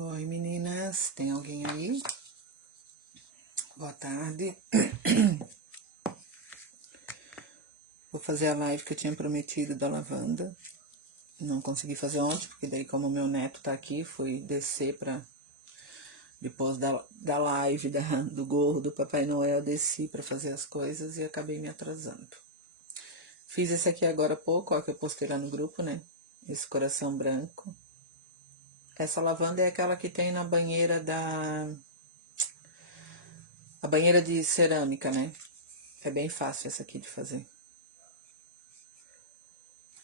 Oi meninas, tem alguém aí? Boa tarde. Vou fazer a live que eu tinha prometido da lavanda. Não consegui fazer ontem, porque daí como meu neto tá aqui, fui descer pra... Depois da live do gorro do Papai Noel, desci pra fazer as coisas e acabei me atrasando. Fiz esse aqui agora há pouco, ó, que eu postei lá no grupo, né? Esse coração branco. Essa lavanda é aquela que tem na banheira A banheira de cerâmica, né? É bem fácil essa aqui de fazer.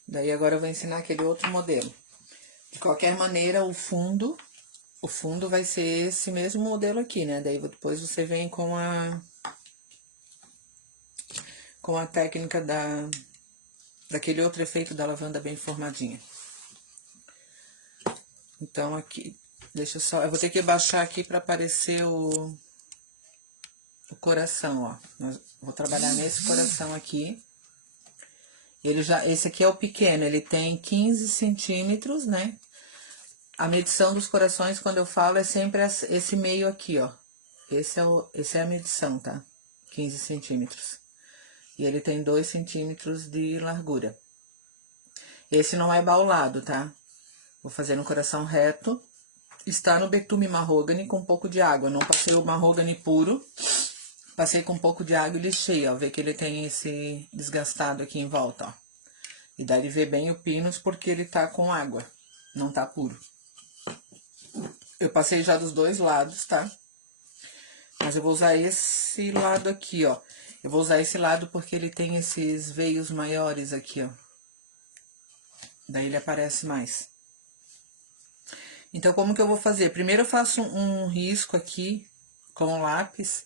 Daí agora eu vou ensinar aquele outro modelo. De qualquer maneira, o fundo vai ser esse mesmo modelo aqui, né? Daí depois você vem com a técnica daquele outro efeito da lavanda bem formadinha. Então aqui, deixa eu só, eu vou ter que baixar aqui para aparecer o coração, ó. Vou trabalhar nesse coração aqui. Esse aqui é o pequeno, ele tem 15 centímetros, né? A medição dos corações, quando eu falo, é sempre esse meio aqui, ó. Esse é a medição, tá? 15 centímetros. E ele tem 2 centímetros de largura. Esse não é baulado, tá? Vou fazer no coração reto. Está no betume marrogane com um pouco de água. Não passei o marrogane puro. Passei com um pouco de água e lixei, ó. Vê que ele tem esse desgastado aqui em volta, ó. E dá de ver bem o pinus porque ele tá com água. Não tá puro. Eu passei já dos dois lados, tá? Mas eu vou usar esse lado aqui, ó. Eu vou usar esse lado porque ele tem esses veios maiores aqui, ó. Daí ele aparece mais. Então, como que eu vou fazer? Primeiro eu faço um risco aqui com o lápis,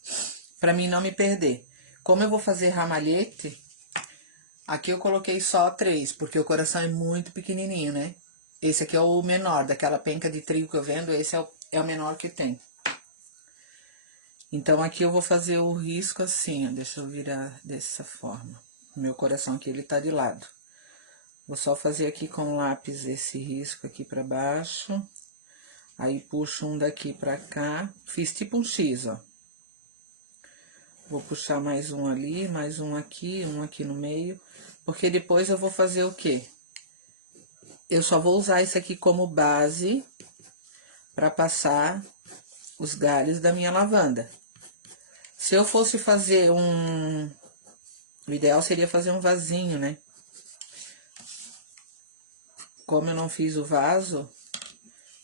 pra mim não me perder. Como eu vou fazer ramalhete, aqui eu coloquei só 3, porque o coração é muito pequenininho, né? Esse aqui é o menor, daquela penca de trigo que eu vendo, esse é o menor que tem. Então, aqui eu vou fazer o risco assim, ó. Deixa eu virar dessa forma. Meu coração aqui, ele tá de lado. Vou só fazer aqui com o lápis esse risco aqui pra baixo. Aí, puxo um daqui pra cá. Fiz tipo um X, ó. Vou puxar mais um ali, mais um aqui no meio. Porque depois eu vou fazer o quê? Eu só vou usar esse aqui como base pra passar os galhos da minha lavanda. Se eu fosse fazer o ideal seria fazer um vasinho, né? Como eu não fiz o vaso,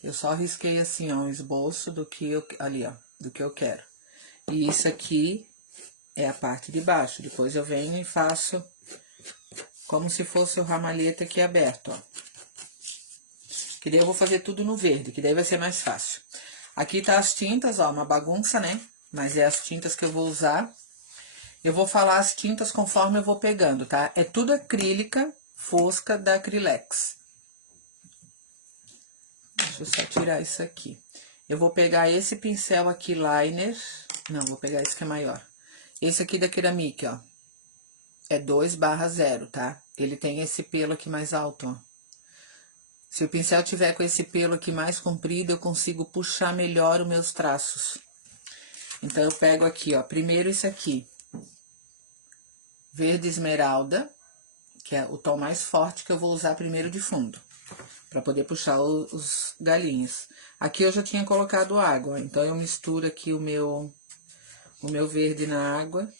eu só risquei assim, ó, um esboço do que ali, ó, do que eu quero. E isso aqui é a parte de baixo. Depois eu venho e faço como se fosse o ramalhete aqui aberto, ó. Que daí eu vou fazer tudo no verde, que daí vai ser mais fácil. Aqui tá as tintas, ó, uma bagunça, né? Mas é as tintas que eu vou usar. Eu vou falar as tintas conforme eu vou pegando, tá? É tudo acrílica fosca da Acrylex. Deixa eu só tirar isso aqui. Eu vou pegar esse pincel aqui, liner. Não, vou pegar esse que é maior. Esse aqui da Ceramic, ó. É 2/0, tá? Ele tem esse pelo aqui mais alto, ó. Se o pincel tiver com esse pelo aqui mais comprido, eu consigo puxar melhor os meus traços. Então, eu pego aqui, ó. Primeiro esse aqui. Verde esmeralda, que é o tom mais forte que eu vou usar primeiro de fundo. Pra poder puxar os galinhos. Aqui eu já tinha colocado água, então eu misturo aqui o meu verde na água,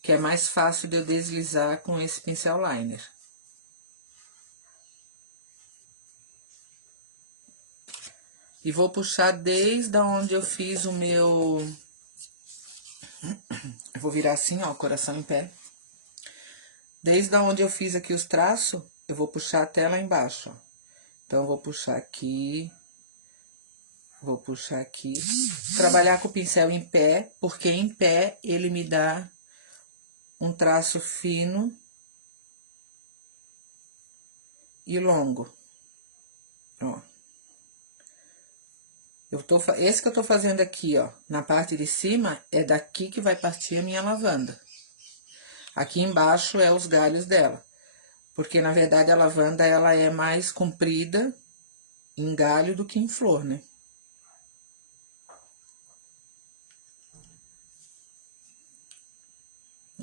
que é mais fácil de eu deslizar com esse pincel liner. E vou puxar desde onde eu fiz o meu... Eu vou virar assim, ó, o coração em pé. Desde onde eu fiz aqui os traços, eu vou puxar até lá embaixo, ó. Então, eu vou puxar aqui... Vou puxar aqui. Trabalhar com o pincel em pé, porque em pé ele me dá um traço fino e longo. Ó. Esse que eu tô fazendo aqui, ó, na parte de cima, é daqui que vai partir a minha lavanda. Aqui embaixo é os galhos dela. Porque, na verdade, a lavanda, ela é mais comprida em galho do que em flor, né?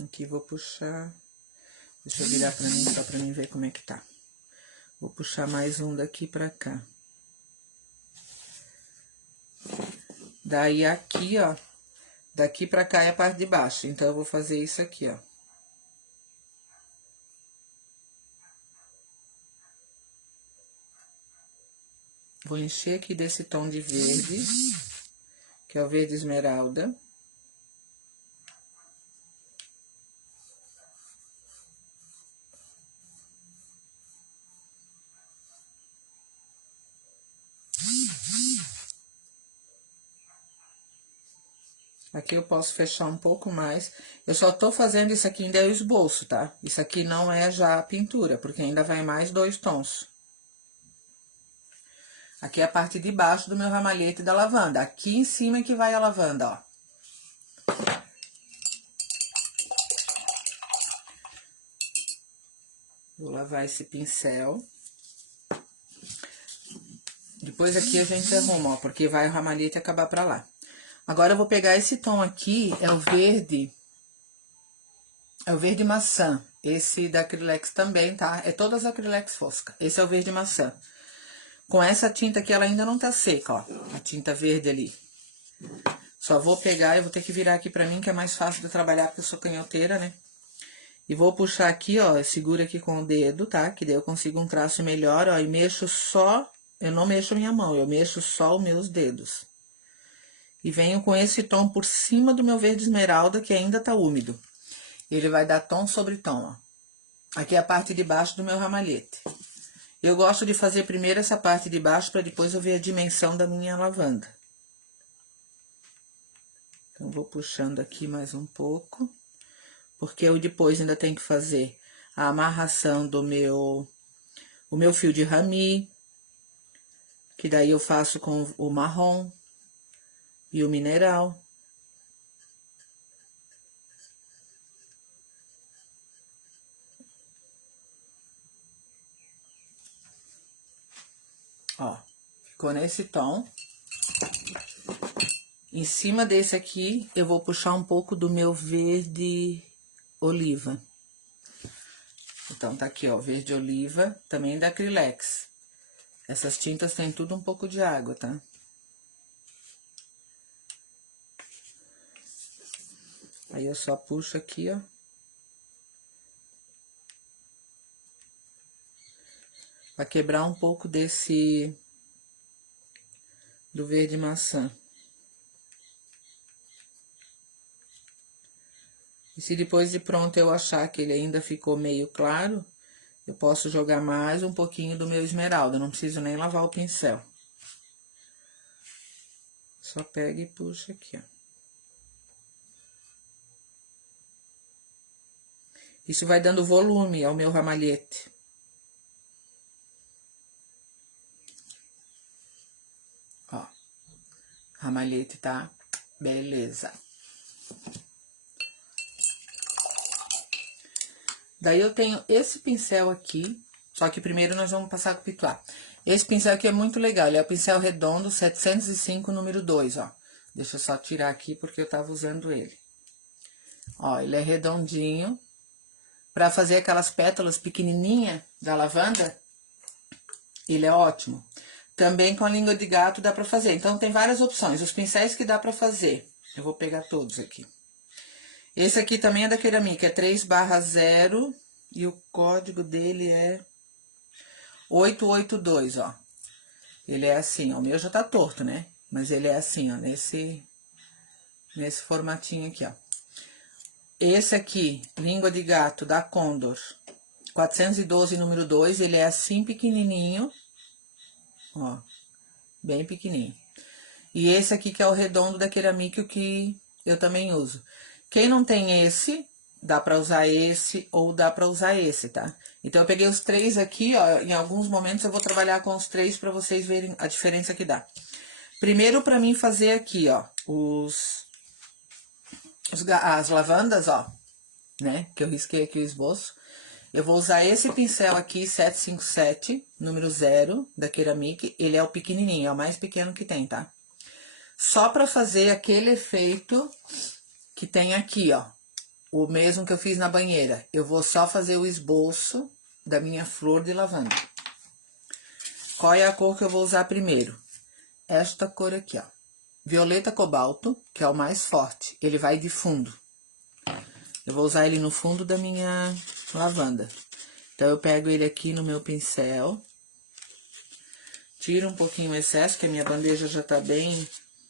Aqui vou puxar... Deixa eu virar pra mim, só pra mim ver como é que tá. Vou puxar mais um daqui pra cá. Daí, aqui, ó, daqui pra cá é a parte de baixo. Então, eu vou fazer isso aqui, ó. Vou encher aqui desse tom de verde, que é o verde esmeralda. Aqui eu posso fechar um pouco mais. Eu só tô fazendo isso aqui ainda é o esboço, tá? Isso aqui não é já a pintura, porque ainda vai mais 2 tons. Aqui é a parte de baixo do meu ramalhete da lavanda. Aqui em cima é que vai a lavanda, ó. Vou lavar esse pincel. Depois aqui a gente arruma, ó, porque vai o ramalhete acabar pra lá. Agora eu vou pegar esse tom aqui, é o verde maçã. Esse da Acrylex também, tá? É todas Acrylex fosca. Esse é o verde maçã. Com essa tinta aqui, ela ainda não tá seca, ó. A tinta verde ali. Só vou pegar, eu vou ter que virar aqui pra mim, que é mais fácil de trabalhar, porque eu sou canhoteira, né? E vou puxar aqui, ó, segura aqui com o dedo, tá? Que daí eu consigo um traço melhor, ó, e mexo só... Eu não mexo minha mão, eu mexo só os meus dedos. E venho com esse tom por cima do meu verde esmeralda, que ainda tá úmido. Ele vai dar tom sobre tom, ó. Aqui é a parte de baixo do meu ramalhete. Eu gosto de fazer primeiro essa parte de baixo, para depois eu ver a dimensão da minha lavanda. Então, vou puxando aqui mais um pouco, porque eu depois ainda tenho que fazer a amarração do o meu fio de rami, que daí eu faço com o marrom e o mineral. Ó, ficou nesse tom. Em cima desse aqui, eu vou puxar um pouco do meu verde oliva. Então, tá aqui, ó, verde oliva, também da Acrylex. Essas tintas tem tudo um pouco de água, tá? Aí, eu só puxo aqui, ó. Pra quebrar um pouco do verde maçã. E se depois de pronto eu achar que ele ainda ficou meio claro, eu posso jogar mais um pouquinho do meu esmeralda, não preciso nem lavar o pincel. Só pega e puxa aqui, ó. Isso vai dando volume ao meu ramalhete. Ó, ramalhete tá beleza. Daí, eu tenho esse pincel aqui, só que primeiro nós vamos passar com o pituá. Esse pincel aqui é muito legal, ele é o pincel redondo 705, número 2, ó. Deixa eu só tirar aqui, porque eu tava usando ele. Ó, ele é redondinho. Pra fazer aquelas pétalas pequenininhas da lavanda, ele é ótimo. Também com a língua de gato dá pra fazer. Então, tem várias opções. Os pincéis que dá pra fazer. Eu vou pegar todos aqui. Esse aqui também é da Ceramic, é 3/0 e o código dele é 882, ó. Ele é assim, ó. O meu já tá torto, né? Mas ele é assim, ó, nesse formatinho aqui, ó. Esse aqui, língua de gato da Condor, 412, número 2, ele é assim pequenininho, ó, bem pequenininho. E esse aqui que é o redondo da Ceramic, o que eu também uso. Quem não tem esse, dá pra usar esse ou dá pra usar esse, tá? Então, eu peguei os 3 aqui, ó, em alguns momentos eu vou trabalhar com os 3 pra vocês verem a diferença que dá. Primeiro, pra mim fazer aqui, ó, as lavandas, ó, né, que eu risquei aqui o esboço. Eu vou usar esse pincel aqui, 757, número 0, da Ceramic. Ele é o pequenininho, é o mais pequeno que tem, tá? Só pra fazer aquele efeito que tem aqui, ó. o mesmo que eu fiz na banheira. Eu vou só fazer o esboço da minha flor de lavanda. Qual é a cor que eu vou usar primeiro? Esta cor aqui, ó. Violeta cobalto, que é o mais forte. Ele vai de fundo. Eu vou usar ele no fundo da minha lavanda. Então, eu pego ele aqui no meu pincel. Tiro um pouquinho o excesso, que a minha bandeja já tá bem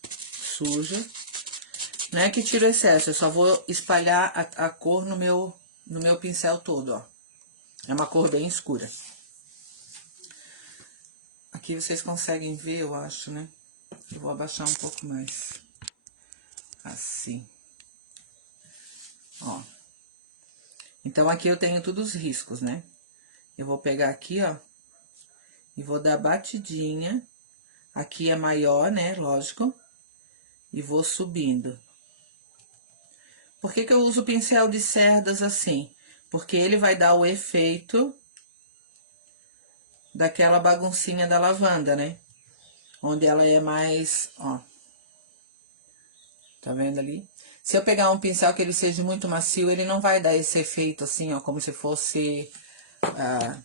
suja. Não é que tiro o excesso, eu só vou espalhar a cor no meu pincel todo, ó. É uma cor bem escura. Aqui vocês conseguem ver, eu acho, né? Eu vou abaixar um pouco mais. Assim. Ó. Então, aqui eu tenho todos os riscos, né? Eu vou pegar aqui, ó. E vou dar batidinha. Aqui é maior, né? Lógico. E vou subindo. Por que que eu uso o pincel de cerdas assim? Porque ele vai dar o efeito daquela baguncinha da lavanda, né? Onde ela é mais, ó. Tá vendo ali? Se eu pegar um pincel que ele seja muito macio, ele não vai dar esse efeito assim, ó, como se fosse a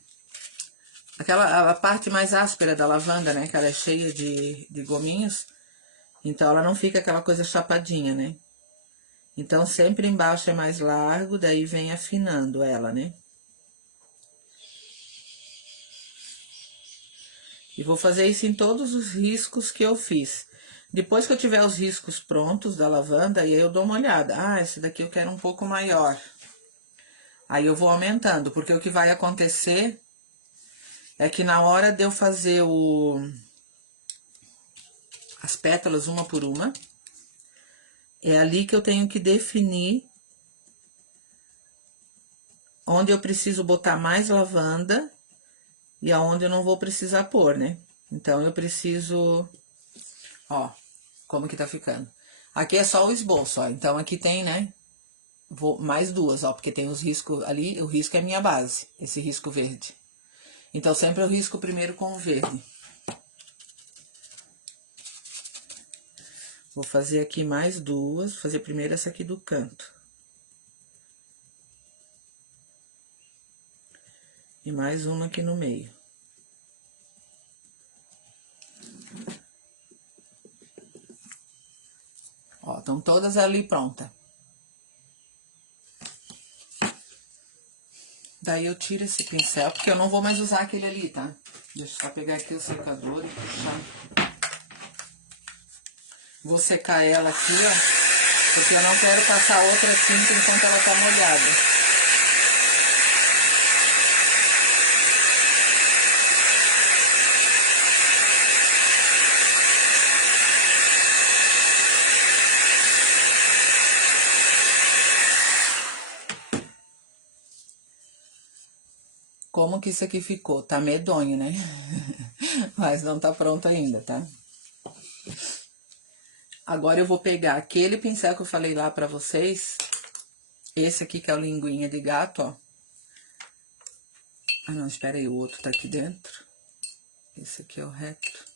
parte mais áspera da lavanda, né? Que ela é cheia de gominhos. Então, ela não fica aquela coisa chapadinha, né? Então, sempre embaixo é mais largo, daí vem afinando ela, né? E vou fazer isso em todos os riscos que eu fiz. Depois que eu tiver os riscos prontos da lavanda, aí eu dou uma olhada. Ah, esse daqui eu quero um pouco maior. Aí eu vou aumentando, porque o que vai acontecer é que na hora de eu fazer as pétalas uma por uma, é ali que eu tenho que definir onde eu preciso botar mais lavanda e aonde eu não vou precisar pôr, né? Então, eu preciso... Ó, como que tá ficando. Aqui é só o esboço, ó. Então, aqui tem, né? Vou mais duas, ó, porque tem os riscos ali, o risco é a minha base, esse risco verde. Então, sempre eu risco primeiro com o verde. Vou fazer aqui mais duas, vou fazer primeiro essa aqui do canto. E mais uma aqui no meio. Ó, estão todas ali prontas. Daí eu tiro esse pincel, porque eu não vou mais usar aquele ali, tá? Deixa eu só pegar aqui o secador e puxar. Vou secar ela aqui, ó, porque eu não quero passar outra tinta enquanto ela tá molhada. Como que isso aqui ficou? Tá medonho, né? Mas não tá pronto ainda, tá? Agora eu vou pegar aquele pincel que eu falei lá pra vocês. Esse aqui que é o linguinha de gato, ó. Ah, não, espera aí, o outro tá aqui dentro. Esse aqui é o reto.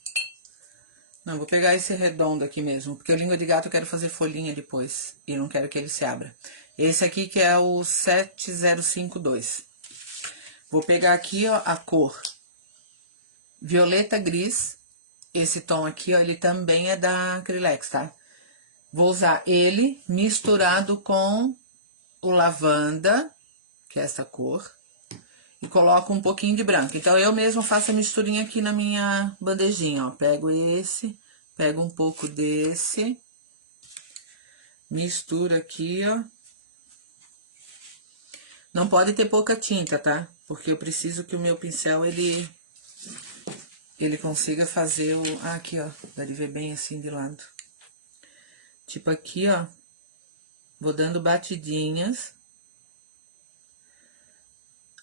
Não, vou pegar esse redondo aqui mesmo, porque o língua de gato eu quero fazer folhinha depois. E eu não quero que ele se abra. Esse aqui que é o 7052. Vou pegar aqui, ó, a cor violeta gris. Esse tom aqui, ó, ele também é da Acrylex, tá? Vou usar ele misturado com o lavanda, que é essa cor, e coloco um pouquinho de branco. Então, eu mesmo faço a misturinha aqui na minha bandejinha, ó. Pego esse, pego um pouco desse, misturo aqui, ó. Não pode ter pouca tinta, tá? Porque eu preciso que o meu pincel, ele consiga fazer o... Ah, aqui, ó, dá de ver bem assim de lado. Tipo aqui, ó, vou dando batidinhas.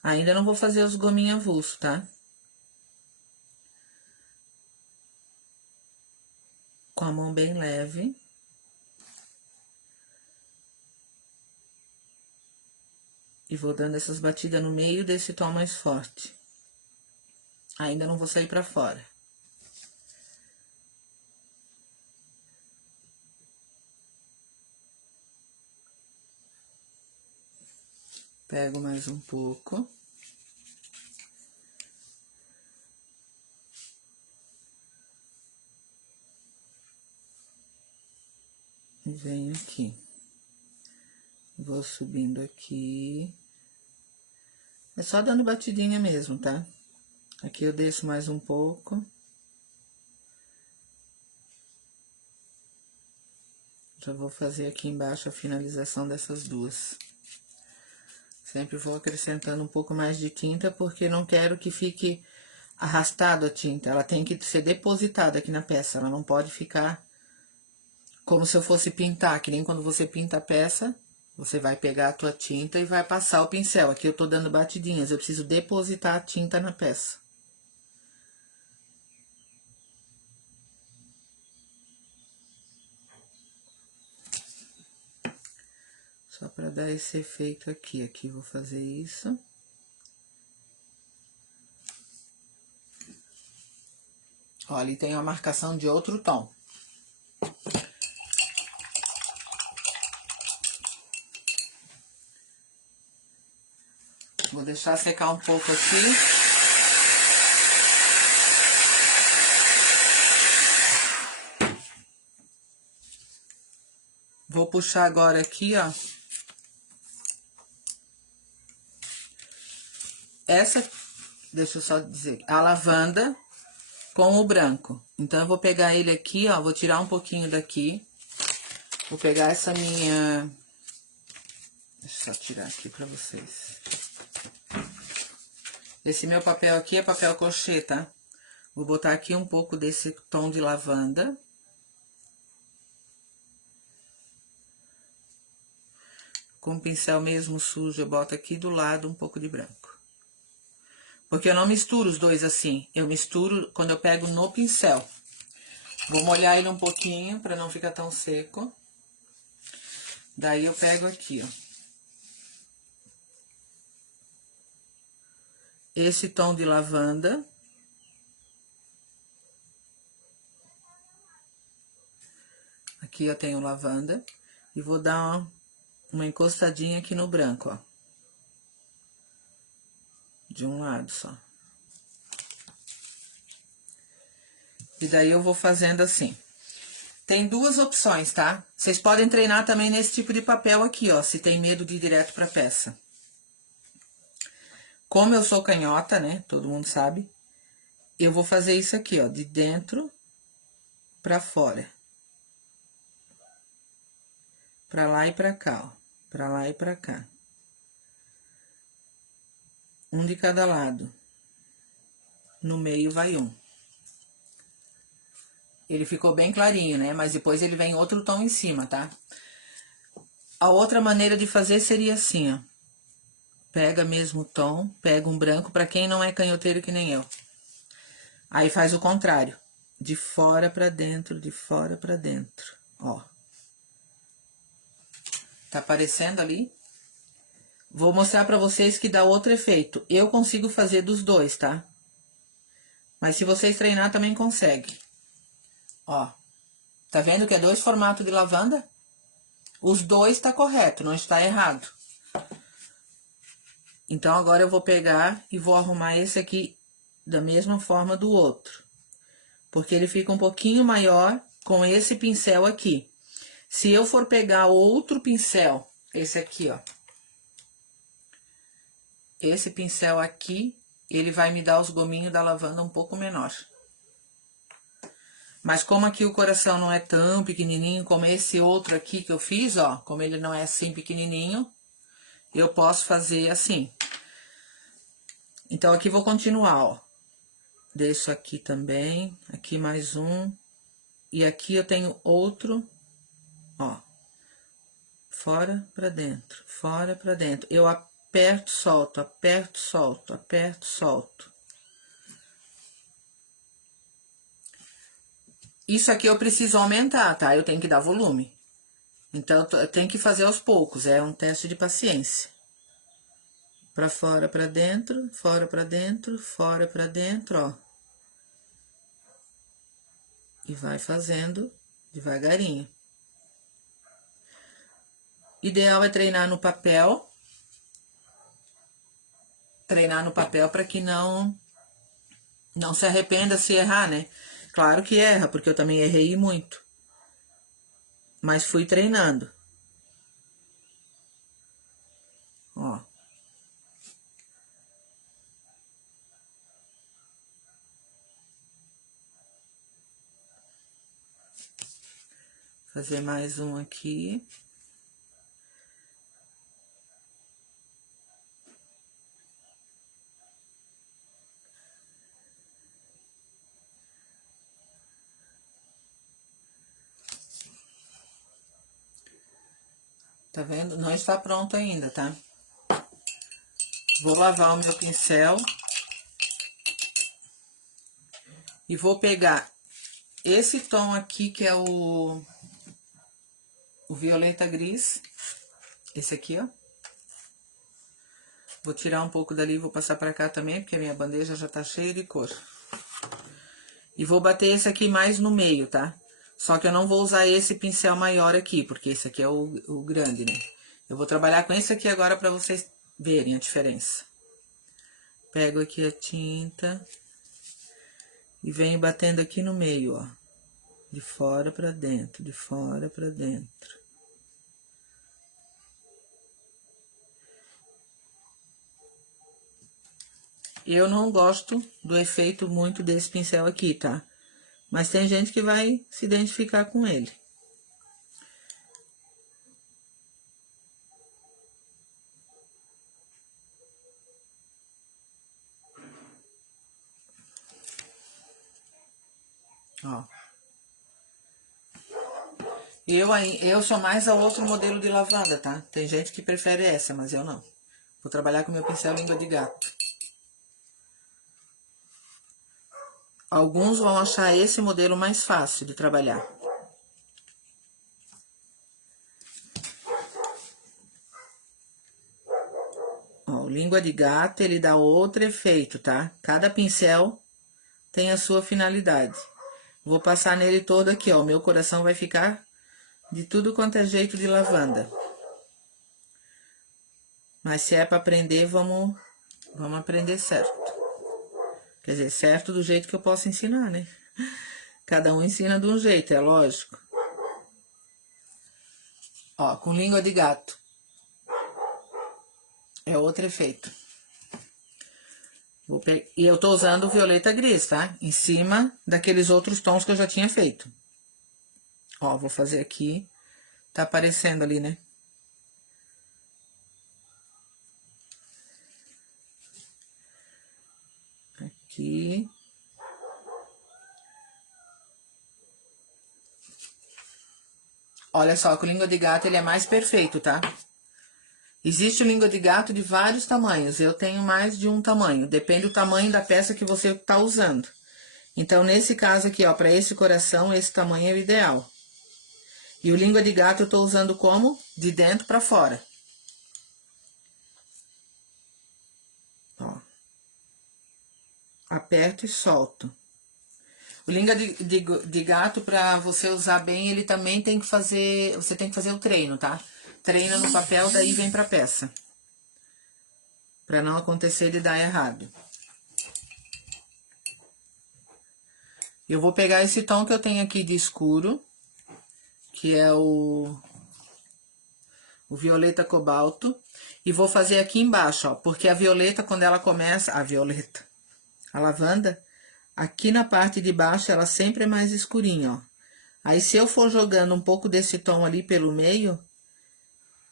Ainda não vou fazer os gominhos avulso, tá? Com a mão bem leve. E vou dando essas batidas no meio desse tom mais forte. Ainda não vou sair pra fora. Pego mais um pouco. E venho aqui. Vou subindo aqui. É só dando batidinha mesmo, tá? Aqui eu desço mais um pouco. Já vou fazer aqui embaixo a finalização dessas duas. Sempre vou acrescentando um pouco mais de tinta, porque não quero que fique arrastado a tinta. Ela tem que ser depositada aqui na peça, ela não pode ficar como se eu fosse pintar, que nem quando você pinta a peça, você vai pegar a tua tinta e vai passar o pincel. Aqui eu tô dando batidinhas, eu preciso depositar a tinta na peça. Só pra dar esse efeito aqui. Aqui vou fazer isso. Ó, ali tem uma marcação de outro tom. Vou deixar secar um pouco aqui. Vou puxar agora aqui, ó. Essa, deixa eu só dizer, a lavanda com o branco. Então, eu vou pegar ele aqui, ó, vou tirar um pouquinho daqui. Vou pegar essa minha... Deixa eu só tirar aqui pra vocês. Esse meu papel aqui é papel crochê, tá? Vou botar aqui um pouco desse tom de lavanda. Com o pincel mesmo sujo, eu boto aqui do lado um pouco de branco. Porque eu não misturo os dois assim, eu misturo quando eu pego no pincel. Vou molhar ele um pouquinho, pra não ficar tão seco. Daí eu pego aqui, ó. Esse tom de lavanda. Aqui eu tenho lavanda. E vou dar uma encostadinha aqui no branco, ó. De um lado só. E daí eu vou fazendo assim. Tem duas opções, tá? Vocês podem treinar também nesse tipo de papel aqui, ó. Se tem medo de ir direto pra peça. Como eu sou canhota, né? Todo mundo sabe. Eu vou fazer isso aqui, ó. De dentro pra fora. Pra lá e pra cá, ó. Pra lá e pra cá. Um de cada lado. No meio vai um. Ele ficou bem clarinho, né? Mas depois ele vem outro tom em cima, tá? A outra maneira de fazer seria assim, ó. Pega mesmo o tom, pega um branco, pra quem não é canhoteiro que nem eu. Aí faz o contrário. De fora pra dentro, de fora pra dentro, ó. Tá aparecendo ali? Vou mostrar pra vocês que dá outro efeito. Eu consigo fazer dos dois, tá? Mas se vocês treinar, também consegue. Ó. Tá vendo que é dois formatos de lavanda? Os dois tá correto, não está errado. Então, agora eu vou pegar e vou arrumar esse aqui da mesma forma do outro. Porque ele fica um pouquinho maior com esse pincel aqui. Se eu for pegar outro pincel, esse aqui, ó. Esse pincel aqui, ele vai me dar os gominhos da lavanda um pouco menor. Mas como aqui o coração não é tão pequenininho como esse outro aqui que eu fiz, ó. Como ele não é assim pequenininho, eu posso fazer assim. Então, aqui vou continuar, ó. Deixo aqui também, aqui mais um. E aqui eu tenho outro, ó. Fora pra dentro, fora pra dentro. Eu aperto, solto, aperto, solto, aperto, solto. Isso aqui eu preciso aumentar, tá? Eu tenho que dar volume. Então, eu tenho que fazer aos poucos, é um teste de paciência. Pra fora, pra dentro, fora pra dentro, fora pra dentro, ó. E vai fazendo devagarinho. Ideal é treinar no papel, treinar no papel para que não se arrependa se errar, né? Claro que erra, porque eu também errei muito. Mas fui treinando. Ó. Fazer mais um aqui. Tá vendo? Não está pronto ainda, tá? Vou lavar o meu pincel. E vou pegar esse tom aqui, que é o violeta gris. Esse aqui, ó. Vou tirar um pouco dali e vou passar pra cá também, porque a minha bandeja já tá cheia de cor. E vou bater esse aqui mais no meio, tá? Só que eu não vou usar esse pincel maior aqui, porque esse aqui é o grande, né? Eu vou trabalhar com esse aqui agora pra vocês verem a diferença. Pego aqui a tinta e venho batendo aqui no meio, ó. De fora pra dentro, de fora pra dentro. Eu não gosto do efeito muito desse pincel aqui, tá? Mas tem gente que vai se identificar com ele. Ó. Eu sou mais a outro modelo de lavanda, tá? Tem gente que prefere essa, mas eu não. Vou trabalhar com meu pincel língua de gato. Alguns vão achar esse modelo mais fácil de trabalhar. Ó, o língua de gato, ele dá outro efeito, tá? Cada pincel tem a sua finalidade. Vou passar nele todo aqui, ó. Meu coração vai ficar de tudo quanto é jeito de lavanda. Mas se é para aprender, vamos aprender certo. Quer dizer, certo do jeito que eu posso ensinar, né? Cada um ensina de um jeito, é lógico. Ó, com língua de gato. É outro efeito. E eu tô usando o violeta gris, tá? Em cima daqueles outros tons que eu já tinha feito. Ó, vou fazer aqui. Tá aparecendo ali, né? Aqui. Olha só, com língua de gato ele é mais perfeito, tá? Existe o língua de gato de vários tamanhos. Eu tenho mais de um tamanho. Depende do tamanho da peça que você tá usando. Então, nesse caso aqui, ó, para esse coração, esse tamanho é o ideal. E o língua de gato eu tô usando como? De dentro para fora. Ó. Aperto e solto. O língua de gato, para você usar bem, ele também tem que fazer... Você tem que fazer o treino, tá? Treina no papel, daí vem pra peça. Pra não acontecer de dar errado. Eu vou pegar esse tom que eu tenho aqui de escuro, que é o violeta cobalto, e vou fazer aqui embaixo, ó, porque a violeta, quando ela começa... A lavanda, aqui na parte de baixo, ela sempre é mais escurinha, ó. Aí, se eu for jogando um pouco desse tom ali pelo meio,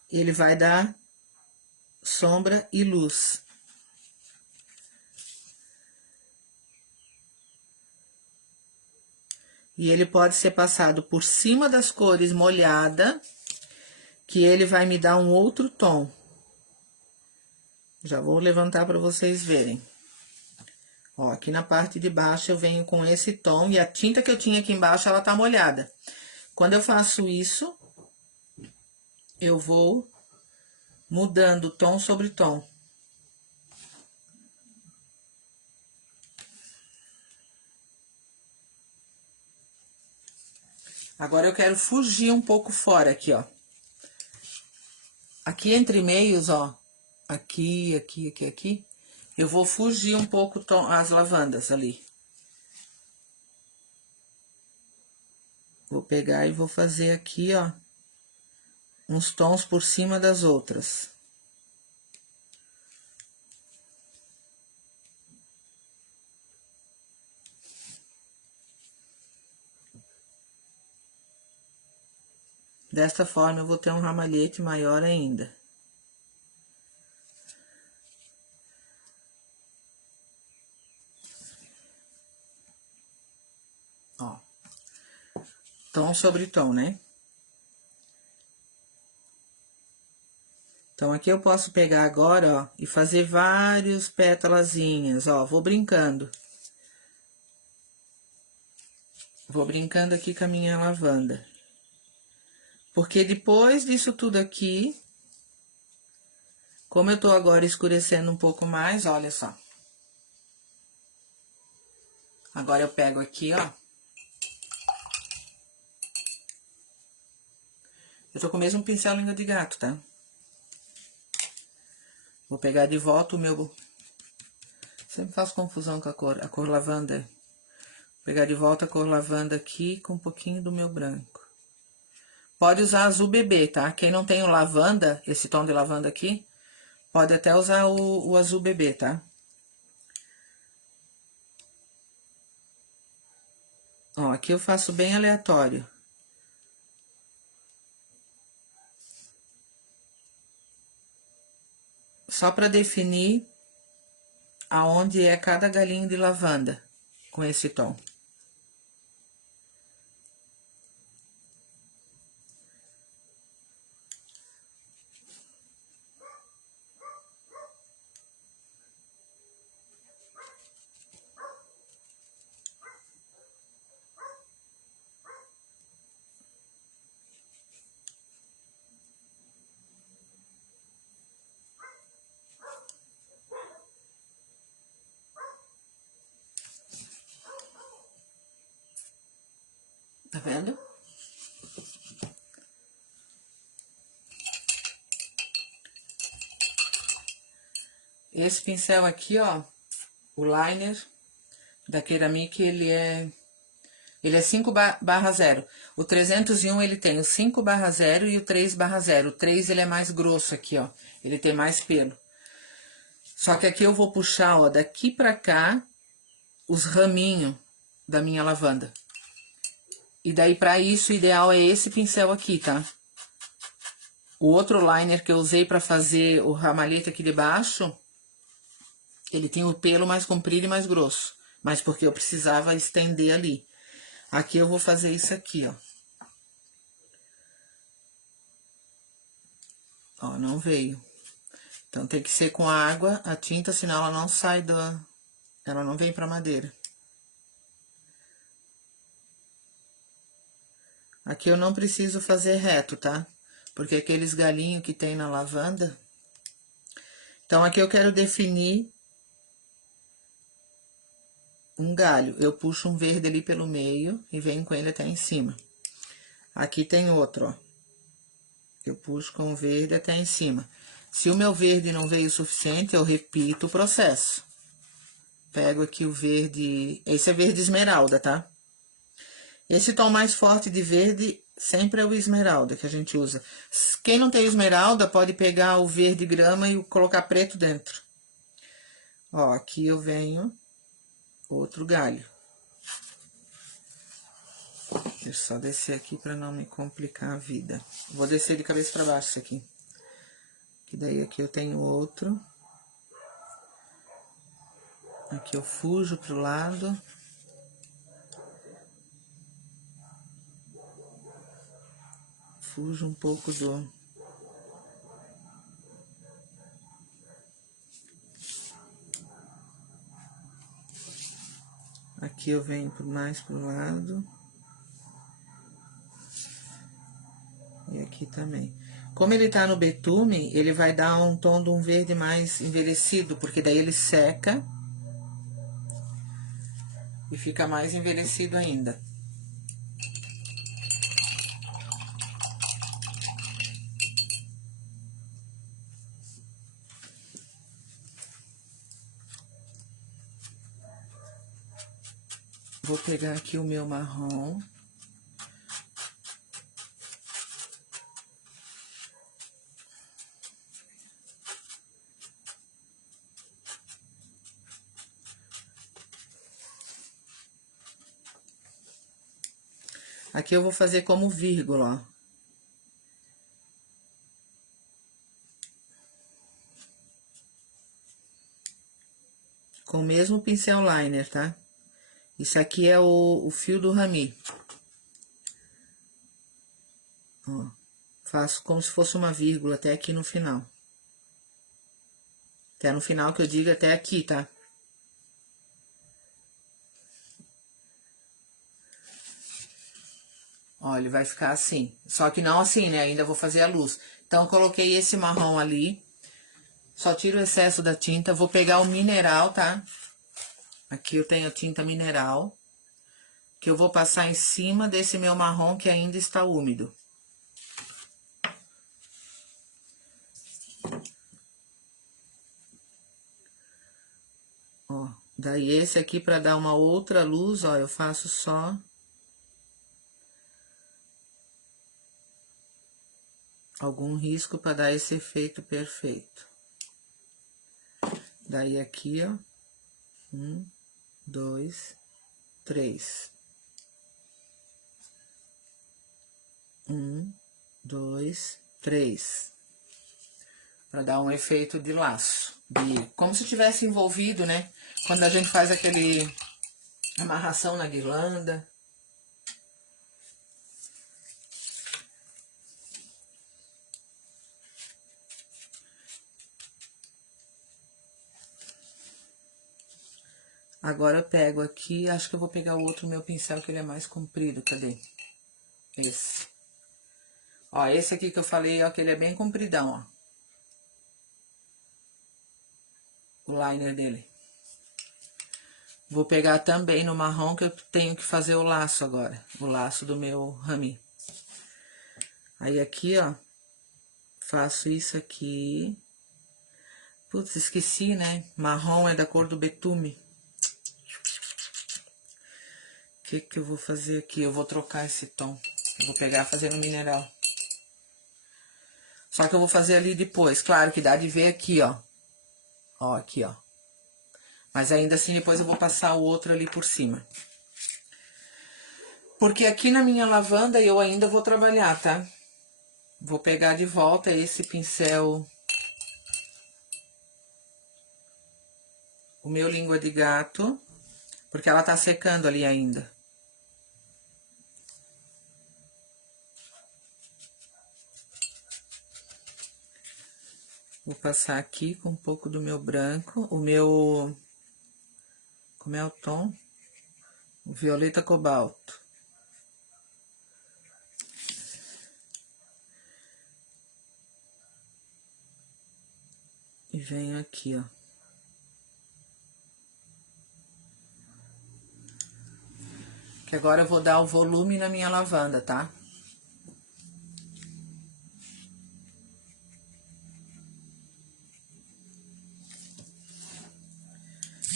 ele vai dar sombra e luz. E ele pode ser passado por cima das cores molhada, que ele vai me dar um outro tom. Já vou levantar para vocês verem. Ó, aqui na parte de baixo eu venho com esse tom, e a tinta que eu tinha aqui embaixo, ela tá molhada. Quando eu faço isso, eu vou mudando tom sobre tom. Agora eu quero fugir um pouco fora aqui, ó. Aqui entre meios, ó. Aqui. Eu vou fugir um pouco as lavandas ali. Vou pegar e vou fazer aqui, ó, uns tons por cima das outras. Desta forma, eu vou ter um ramalhete maior ainda. Ó. Tom sobre tom, né? Então, aqui eu posso pegar agora, ó, e fazer vários pétalazinhas, ó. Vou brincando. Vou brincando aqui com a minha lavanda. Porque depois disso tudo aqui, como eu tô agora escurecendo um pouco mais, olha só. Agora eu pego aqui, ó. Eu tô com o mesmo pincel língua de gato, tá? Vou pegar de volta o meu... Sempre faço confusão com a cor lavanda. Vou pegar de volta a cor lavanda aqui com um pouquinho do meu branco. Pode usar azul bebê, tá? Quem não tem o lavanda, esse tom de lavanda aqui, pode até usar o azul bebê, tá? Ó, aqui eu faço bem aleatório. Só pra definir aonde é cada galinho de lavanda com esse tom. Tá vendo? Esse pincel aqui, ó, o liner da Ceramic, ele é 5/0. O 301, ele tem o 5/0 e o 3/0. O 3, ele é mais grosso aqui, ó. Ele tem mais pelo. Só que aqui eu vou puxar, ó, daqui pra cá, os raminhos da minha lavanda. E daí, pra isso, o ideal é esse pincel aqui, tá? O outro liner que eu usei pra fazer o ramalhete aqui de baixo, ele tem o pelo mais comprido e mais grosso. Mas porque eu precisava estender ali. Aqui eu vou fazer isso aqui, ó. Ó, não veio. Então, tem que ser com água, a tinta, senão ela não sai da... Ela não vem pra madeira. Aqui eu não preciso fazer reto, tá? Porque aqueles galinhos que tem na lavanda... Então, aqui eu quero definir um galho. Eu puxo um verde ali pelo meio e venho com ele até em cima. Aqui tem outro, ó. Eu puxo com o verde até em cima. Se o meu verde não veio o suficiente, eu repito o processo. Pego aqui o verde... Esse é verde esmeralda, tá? Esse tom mais forte de verde sempre é o esmeralda que a gente usa. Quem não tem esmeralda, pode pegar o verde grama e colocar preto dentro. Ó, aqui eu venho outro galho. Deixa eu só descer aqui pra não me complicar a vida. Vou descer de cabeça pra baixo isso aqui. Que daí aqui eu tenho outro. Aqui eu fujo pro lado. Fujo um pouco do... Aqui eu venho mais pro lado. E aqui também. Como ele tá no betume, ele vai dar um tom de um verde mais envelhecido, porque daí ele seca e fica mais envelhecido ainda. vou pegar aqui o meu marrom. Aqui eu vou fazer como vírgula, ó. Com o mesmo pincel liner, tá? Isso aqui é o fio do rami. Ó, faço como se fosse uma vírgula até aqui no final. Até no final que eu digo até aqui, tá? Ó, ele vai ficar assim. Só que não assim, né? Ainda vou fazer a luz. Então, eu coloquei esse marrom ali. Só tiro o excesso da tinta. Vou pegar o mineral, tá? Aqui eu tenho tinta mineral. Que eu vou passar em cima desse meu marrom que ainda está úmido. Ó, daí esse aqui pra dar uma outra luz, ó, eu faço só... algum risco para dar esse efeito perfeito. Daí aqui, ó, 1, 2, 3. 1, 2, 3. Para dar um efeito de laço, como se tivesse envolvido, né? Quando a gente faz aquele amarração na guirlanda. Agora eu pego aqui, acho que eu vou pegar o outro meu pincel, que ele é mais comprido, cadê? Esse. Ó, esse aqui que eu falei, ó, que ele é bem compridão, ó. O liner dele. Vou pegar também no marrom, que eu tenho que fazer o laço agora. O laço do meu rami. Aí aqui, ó, faço isso aqui. Putz, esqueci, né? Marrom é da cor do betume. O que eu vou fazer aqui? Eu vou trocar esse tom. Eu vou pegar e fazer no mineral. Só que eu vou fazer ali depois. Claro que dá de ver aqui, ó. Ó, aqui, ó. Mas ainda assim, depois eu vou passar o outro ali por cima. Porque aqui na minha lavanda eu ainda vou trabalhar, tá? Vou pegar de volta esse pincel... o meu língua de gato. Porque ela tá secando ali ainda. Vou passar aqui com um pouco do meu branco, o meu... como é o tom? O violeta cobalto. E venho aqui, ó. Que agora eu vou dar o volume na minha lavanda, tá?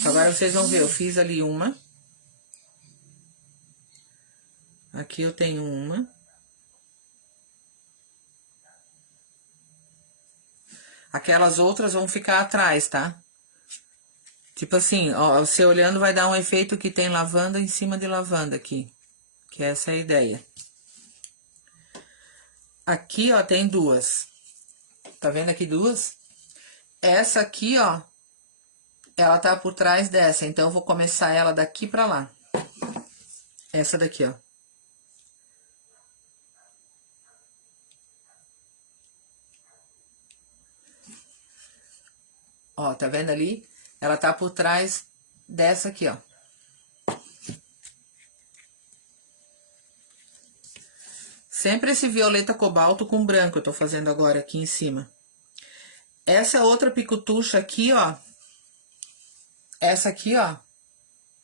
Agora vocês vão ver, eu fiz ali uma. Aqui eu tenho uma. Aquelas outras vão ficar atrás, tá? Tipo assim, ó, você olhando vai dar um efeito que tem lavanda em cima de lavanda aqui. Que essa é a ideia. Aqui, ó, tem duas. Tá vendo aqui duas? Essa aqui, ó, ela tá por trás dessa, então eu vou começar ela daqui pra lá. Essa daqui, ó. Ó, tá vendo ali? Ela tá por trás dessa aqui, ó. Sempre esse violeta cobalto com branco eu tô fazendo agora aqui em cima. Essa outra picutucha aqui, ó. Essa aqui, ó.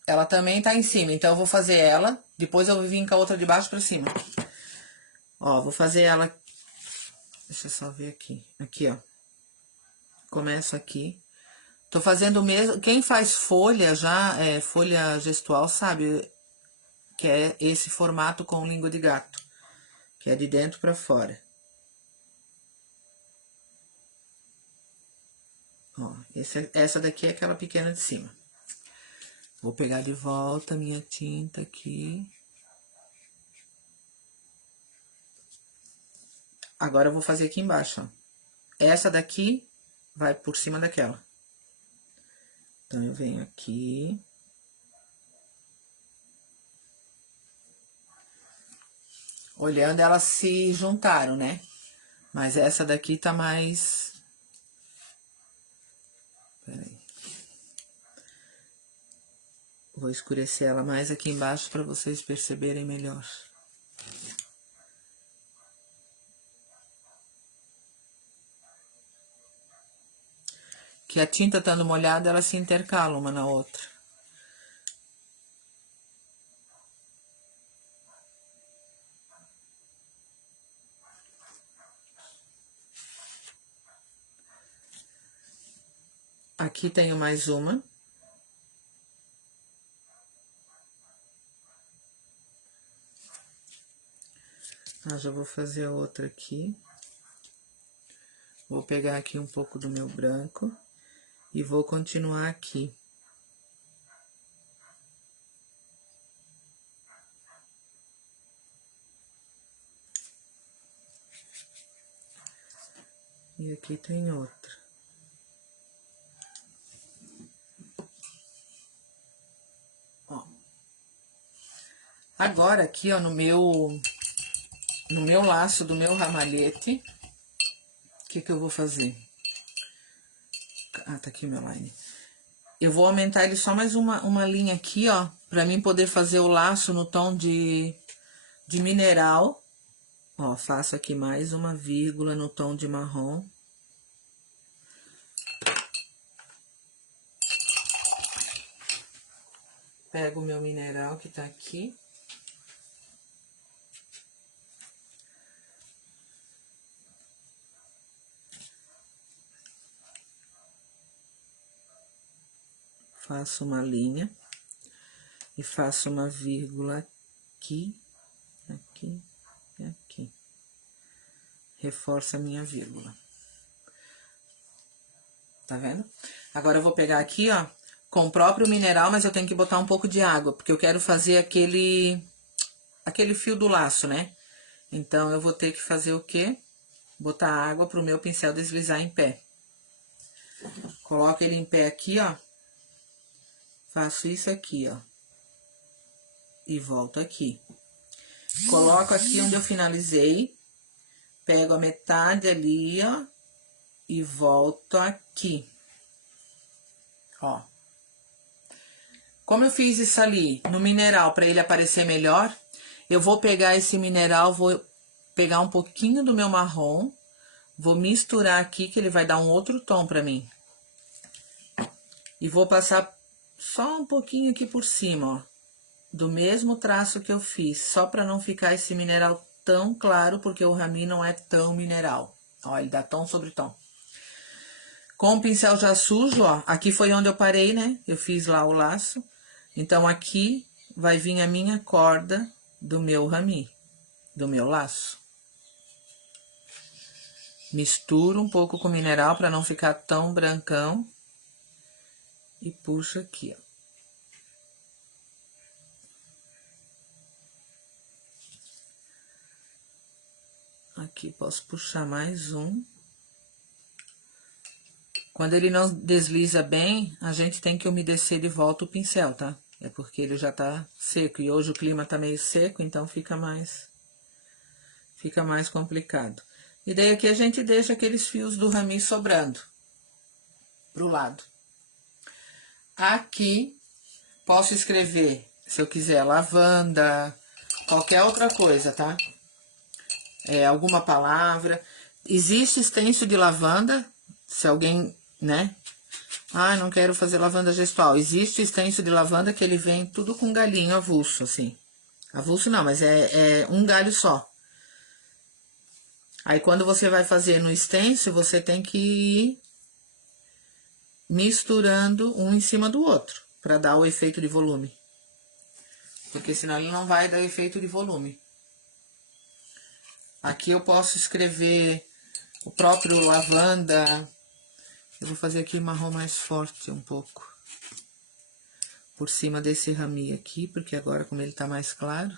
Ela também tá em cima, então eu vou fazer ela. Depois eu vou vir com a outra de baixo pra cima. Ó, vou fazer ela... Deixa eu só ver aqui. Aqui, ó. Começo aqui. Tô fazendo o mesmo... Quem faz folha já, folha gestual, sabe? que é esse formato com língua de gato, que é de dentro para fora. Ó, essa daqui é aquela pequena de cima. Vou pegar de volta a minha tinta aqui. Agora eu vou fazer aqui embaixo, ó. Essa daqui vai por cima daquela. Então, eu venho aqui. Olhando, elas se juntaram, né? Mas essa daqui tá mais... Peraí. Vou escurecer ela mais aqui embaixo para vocês perceberem melhor. Que a tinta estando molhada, ela se intercala uma na outra. Aqui tenho mais uma. Já vou fazer a outra aqui. Vou pegar aqui um pouco do meu branco e vou continuar aqui. E aqui tem outra. Ó. Agora aqui, ó, no meu laço do meu ramalhete, o que eu vou fazer? Ah, tá aqui o meu line. Eu vou aumentar ele só mais uma linha aqui, ó, pra mim poder fazer o laço no tom de mineral. Ó, faço aqui mais uma vírgula no tom de marrom. Pego o meu mineral que tá aqui. Faço uma linha e faço uma vírgula aqui, aqui e aqui. Reforço a minha vírgula. Tá vendo? Agora eu vou pegar aqui, ó, com o próprio mineral, mas eu tenho que botar um pouco de água, porque eu quero fazer aquele fio do laço, né? Então, eu vou ter que fazer o quê? Botar água pro meu pincel deslizar em pé. Coloco ele em pé aqui, ó. Faço isso aqui, ó. E volto aqui. Coloco aqui onde eu finalizei. Pego a metade ali, ó. E volto aqui. Ó. Como eu fiz isso ali no mineral para ele aparecer melhor, eu vou pegar esse mineral, vou pegar um pouquinho do meu marrom, vou misturar aqui que ele vai dar um outro tom para mim. E vou passar só um pouquinho aqui por cima, ó, do mesmo traço que eu fiz, só para não ficar esse mineral tão claro, porque o rami não é tão mineral. Ó, ele dá tom sobre tom. Com o pincel já sujo, ó, aqui foi onde eu parei, né? Eu fiz lá o laço. Então, aqui vai vir a minha corda do meu rami, do meu laço. Misturo um pouco com mineral para não ficar tão brancão. E puxo aqui, ó. Aqui posso puxar mais um. Quando ele não desliza bem, a gente tem que umedecer de volta o pincel, tá? É porque ele já tá seco. E hoje o clima tá meio seco, então fica mais complicado. E daí aqui a gente deixa aqueles fios do rami sobrando pro lado. Aqui, posso escrever, se eu quiser, lavanda, qualquer outra coisa, tá? Alguma palavra. Existe stencil de lavanda, se alguém, né? Ah, não quero fazer lavanda gestual. Existe stencil de lavanda que ele vem tudo com galinho avulso, assim. Avulso não, mas é um galho só. Aí, quando você vai fazer no stencil, você tem que ir misturando um em cima do outro, para dar o efeito de volume. porque senão ele não vai dar efeito de volume. Aqui eu posso escrever o próprio lavanda. Eu vou fazer aqui marrom mais forte um pouco. Por cima desse raminho aqui, porque agora como ele tá mais claro.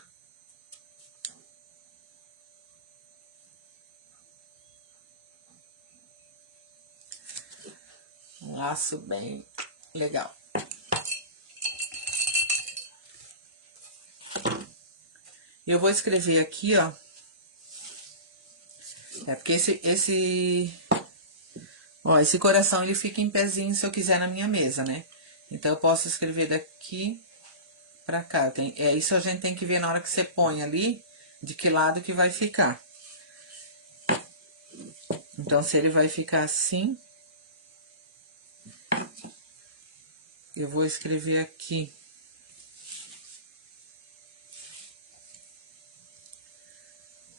Um laço bem legal. Eu vou escrever aqui, ó. Porque esse coração ele fica em pezinho se eu quiser na minha mesa, né? Então eu posso escrever daqui pra cá. Isso a gente tem que ver na hora que você põe ali, de que lado que vai ficar. Então se ele vai ficar assim, eu vou escrever aqui.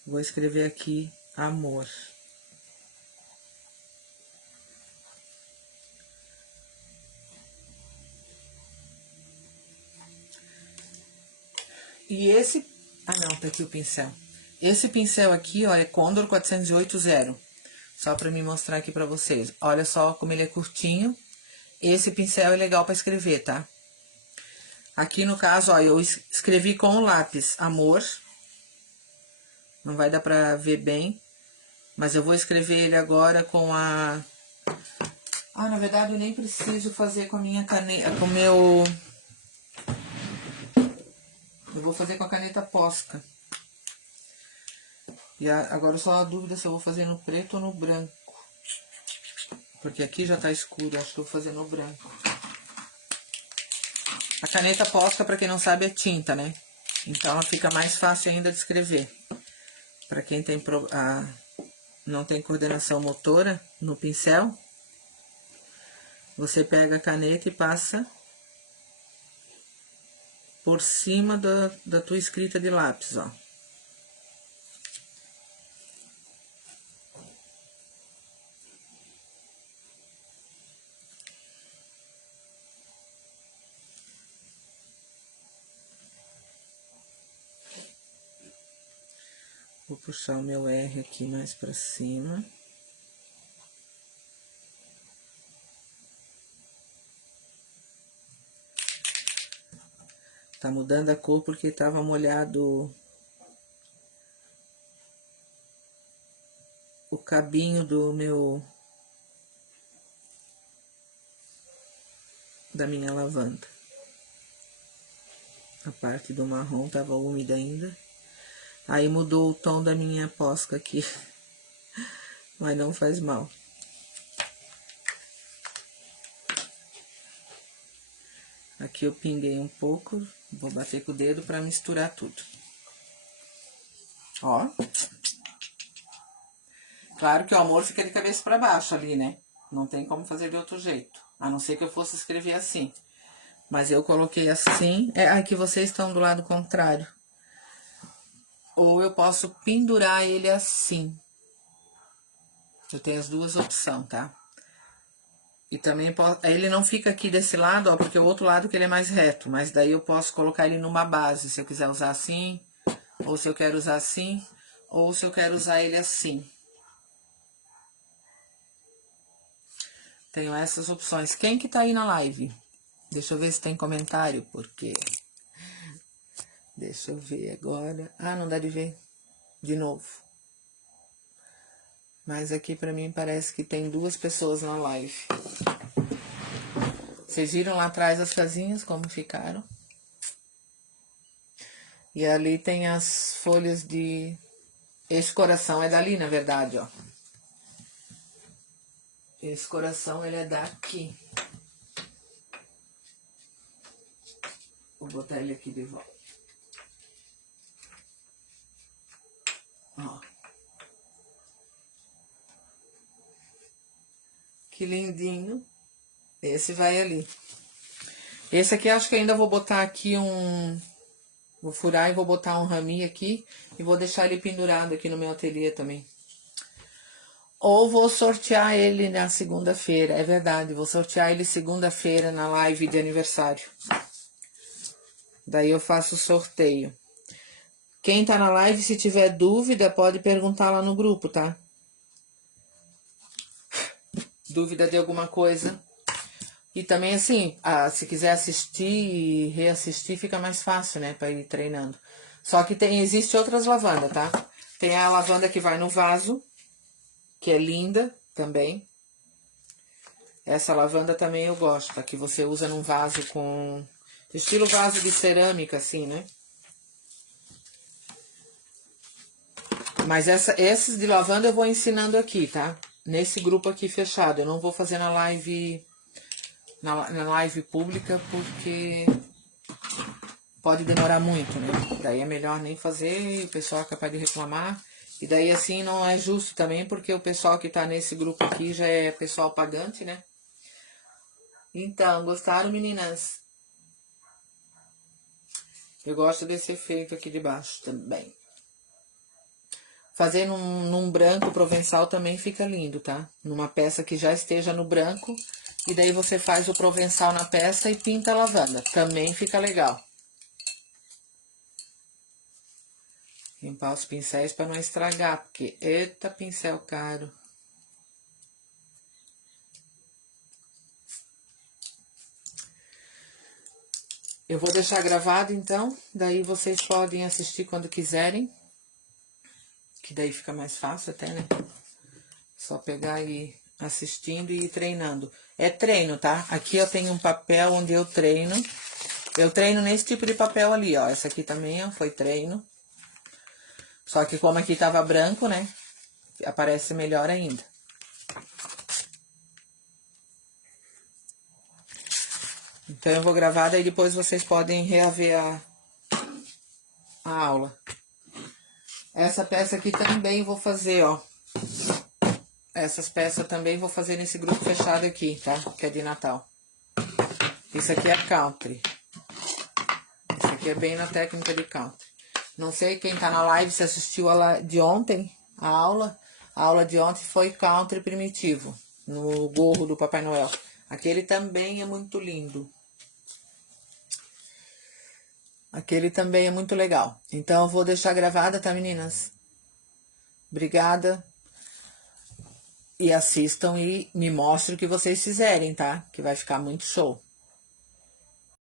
Vou escrever aqui amor. E esse... Ah, não, tá aqui o pincel. Esse pincel aqui, ó, é Condor 408-0. Só pra me mostrar aqui pra vocês. Olha só como ele é curtinho. Esse pincel é legal pra escrever, tá? Aqui no caso, ó, eu escrevi com o lápis amor. Não vai dar pra ver bem. Mas eu vou escrever ele agora com a... Ah, na verdade eu nem preciso fazer com a minha caneta, com o meu... Eu vou fazer com a caneta Posca. E agora só a dúvida se eu vou fazer no preto ou no branco. Porque aqui já tá escuro, acho que eu vou fazer no branco. A caneta Posca, pra quem não sabe, é tinta, né? Então ela fica mais fácil ainda de escrever. Pra quem tem não tem coordenação motora no pincel, você pega a caneta e passa por cima da tua escrita de lápis, ó. Vou puxar o meu R aqui mais pra cima. Tá mudando a cor porque tava molhado o cabinho da minha lavanda. A parte do marrom tava úmida ainda. Aí mudou o tom da minha Posca aqui, mas não faz mal. Aqui eu pinguei um pouco, vou bater com o dedo pra misturar tudo. Ó. Claro que o amor fica de cabeça pra baixo ali, né? Não tem como fazer de outro jeito, a não ser que eu fosse escrever assim. Mas eu coloquei assim, aqui vocês estão do lado contrário. Ou eu posso pendurar ele assim. Eu tenho as duas opções, tá? E também ele não fica aqui desse lado, ó, porque é o outro lado que ele é mais reto. Mas daí eu posso colocar ele numa base, se eu quiser usar assim, ou se eu quero usar assim, ou se eu quero usar ele assim. Tenho essas opções. Quem que tá aí na live? Deixa eu ver se tem comentário, porque... Deixa eu ver agora. Ah, não dá de ver de novo. Mas aqui pra mim parece que tem 2 pessoas na live. Vocês viram lá atrás as casinhas como ficaram? E ali tem as folhas de... Esse coração é dali, na verdade, ó. Esse coração, ele é daqui. Vou botar ele aqui de volta. Ó. Que lindinho. Esse vai ali. Esse aqui, acho que ainda vou botar aqui Vou furar e vou botar um raminho aqui. E vou deixar ele pendurado aqui no meu ateliê também. Ou vou sortear ele na segunda-feira. É verdade, vou sortear ele segunda-feira na live de aniversário. Daí eu faço o sorteio. Quem tá na live, se tiver dúvida, pode perguntar lá no grupo, tá? Dúvida de alguma coisa. E também, assim, se quiser assistir e reassistir, fica mais fácil, né? Pra ir treinando. Só que existe outras lavandas, tá? Tem a lavanda que vai no vaso, que é linda também. Essa lavanda também eu gosto, tá? Que você usa num vaso com... estilo vaso de cerâmica, assim, né? Mas esses de lavanda eu vou ensinando aqui, tá? Nesse grupo aqui fechado. Eu não vou fazer na live... na live pública, porque pode demorar muito, né? Daí é melhor nem fazer, e o pessoal é capaz de reclamar. E daí assim não é justo também, porque o pessoal que tá nesse grupo aqui já é pessoal pagante, né? Então, gostaram, meninas? Eu gosto desse efeito aqui de baixo também. Fazer num branco provençal também fica lindo, tá? Numa peça que já esteja no branco. E daí você faz o provençal na peça e pinta a lavanda. Também fica legal. Limpar os pincéis para não estragar, porque eita pincel caro. Eu vou deixar gravado então, daí vocês podem assistir quando quiserem. Que daí fica mais fácil até, né? Só pegar e ir assistindo e ir treinando. É treino, tá? Aqui eu tenho um papel onde eu treino. Eu treino nesse tipo de papel ali, ó. Essa aqui também ó, foi treino. Só que como aqui tava branco, né? Aparece melhor ainda. Então eu vou gravar, daí depois vocês podem reaver a aula. Essa peça aqui também vou fazer, ó. Essas peças também vou fazer nesse grupo fechado aqui, tá? Que é de Natal. Isso aqui é country. Isso aqui é bem na técnica de country. Não sei quem tá na live se assistiu a de ontem, a aula. A aula de ontem foi country primitivo, no gorro do Papai Noel. Aquele também é muito lindo. Aquele também é muito legal. Então eu vou deixar gravada, tá, meninas? Obrigada. E assistam e me mostrem o que vocês fizerem, tá? Que vai ficar muito show.